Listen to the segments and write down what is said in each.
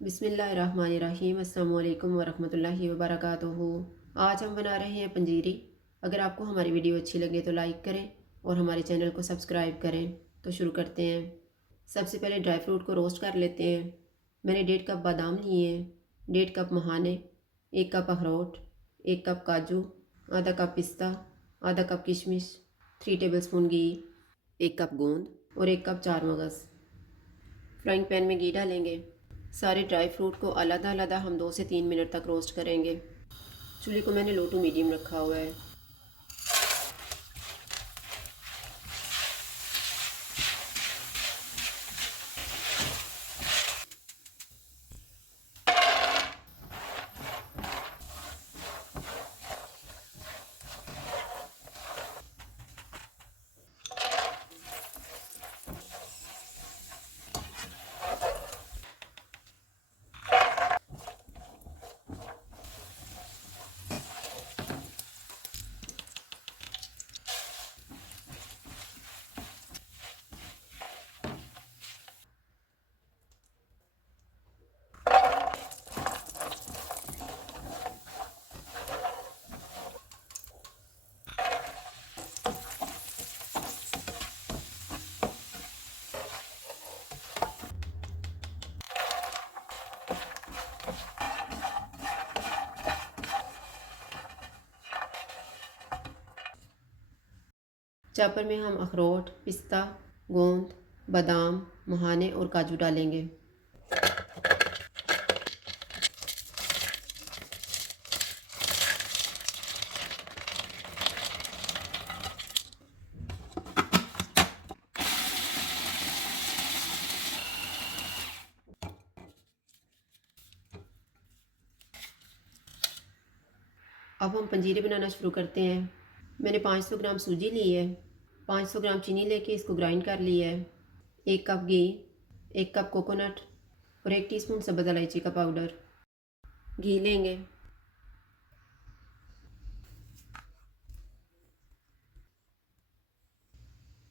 बिस्मिल्लाहिर्रहमानिर्रहीम अस्सलाम वालेकुम वरहमतुल्लाहि वबरकातुहू। आज हम बना रहे हैं पंजीरी। अगर आपको हमारी वीडियो अच्छी लगे तो लाइक करें और हमारे चैनल को सब्सक्राइब करें। तो शुरू करते हैं। सबसे पहले ड्राई फ्रूट को रोस्ट कर लेते हैं। मैंने 1.5 कप बादाम लिए हैं, 1.5 कप मखाने, 1 कप अखरोट, 1 कप काजू, आधा कप पिस्ता, आधा कप किशमिश, 3 टेबलस्पून घी, 1 कप गोंद और 1 कप चार मगज़। फ्राइंग पैन में घी डालेंगे। सारे ड्राई फ्रूट को अलग अलग हम 2 से 3 मिनट तक रोस्ट करेंगे। चूल्हे को मैंने लो टू मीडियम रखा हुआ है। चॉपर में हम अखरोट, पिस्ता, गोंद, बादाम, मखाने और काजू डालेंगे। अब हम पंजीरी बनाना शुरू करते हैं। मैंने 500 ग्राम सूजी ली है, 500 ग्राम चीनी लेके इसको ग्राइंड कर लिया है, 1 कप घी, 1 कप कोकोनट और 1 टीस्पून सब्ज़ इलायची का पाउडर। घी लेंगे,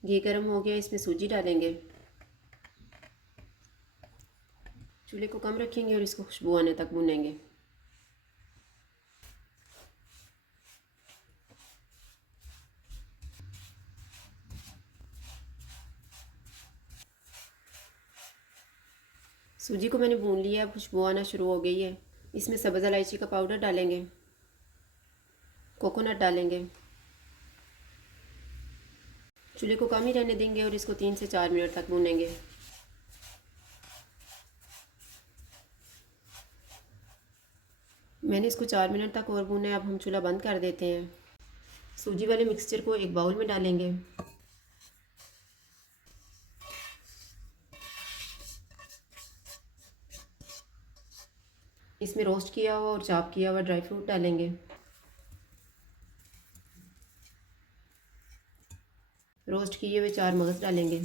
घी गर्म हो गया, इसमें सूजी डालेंगे। चूल्हे को कम रखेंगे और इसको खुशबू आने तक भूनेंगे। सूजी को मैंने भून लिया, अब खुशबू आना शुरू हो गई है। इसमें सब्ज़ इलायची का पाउडर डालेंगे, कोकोनट डालेंगे। चूल्हे को कम ही रहने देंगे और इसको 3 से 4 मिनट तक भूनेंगे। मैंने इसको 4 मिनट तक और भूना है। अब हम चूल्हा बंद कर देते हैं। सूजी वाले मिक्सचर को एक बाउल में डालेंगे। इसमें रोस्ट किया हुआ और चॉप किया हुआ ड्राई फ्रूट डालेंगे। रोस्ट किए हुए चार मगज़ डालेंगे,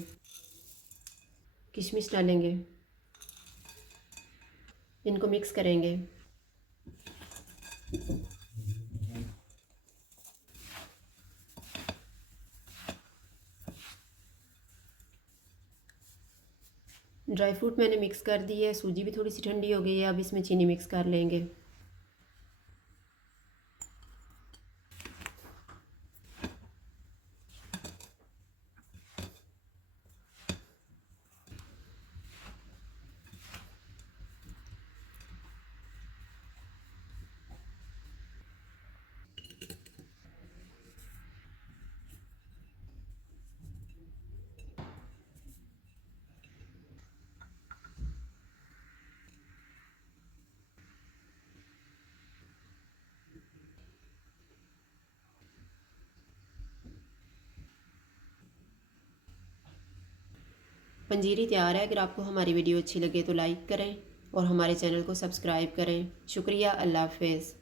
किशमिश डालेंगे। इनको मिक्स करेंगे। ड्राई फ्रूट मैंने मिक्स कर दी है, सूजी भी थोड़ी सी ठंडी हो गई है। अब इसमें चीनी मिक्स कर लेंगे। पंजीरी तैयार है। अगर आपको हमारी वीडियो अच्छी लगे तो लाइक करें और हमारे चैनल को सब्सक्राइब करें। शुक्रिया। अल्लाह हाफ़िज़।